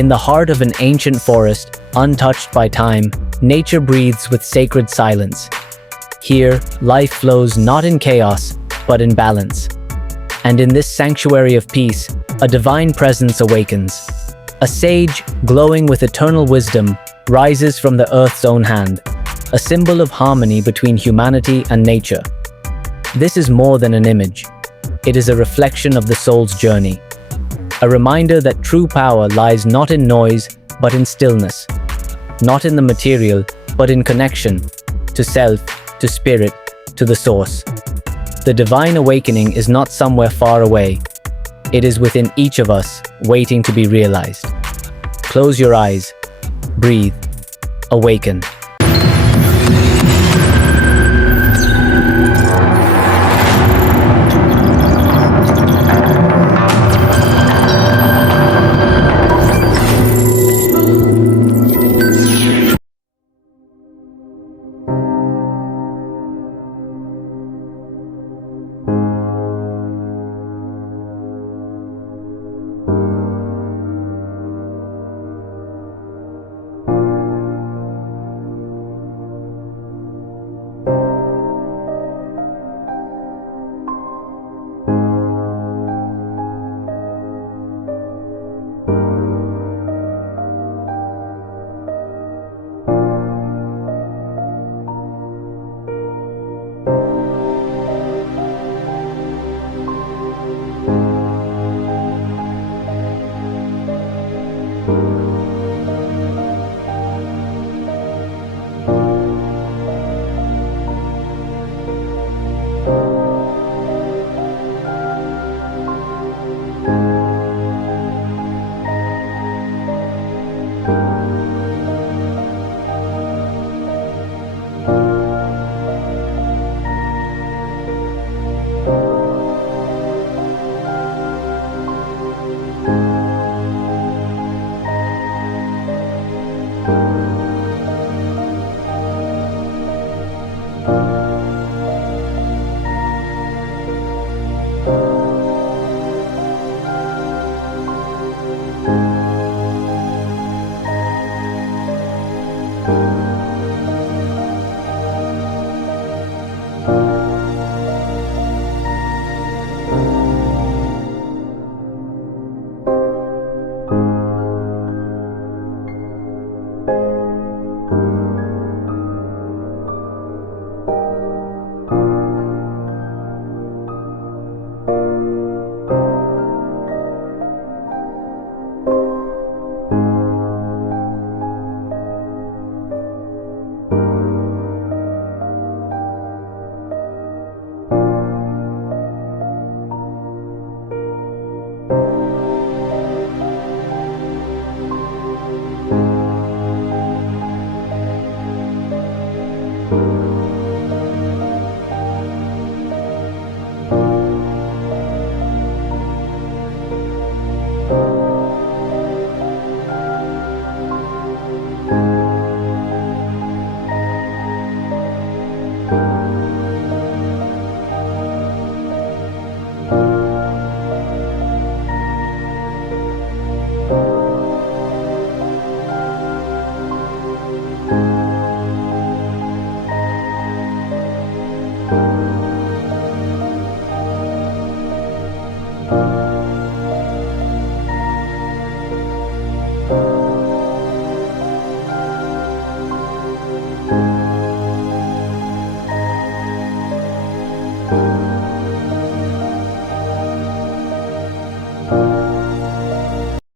In the heart of an ancient forest, untouched by time, nature breathes with sacred silence. Here, life flows not in chaos, but in balance. And in this sanctuary of peace, a divine presence awakens. A sage, glowing with eternal wisdom, rises from the earth's own hand, a symbol of harmony between humanity and nature. This is more than an image. It is a reflection of the soul's journey. A reminder that true power lies not in noise, but in stillness. Not in the material, but in connection to self, to spirit, to the source. The divine awakening is not somewhere far away. It is within each of us, waiting to be realized. Close your eyes, breathe, awaken.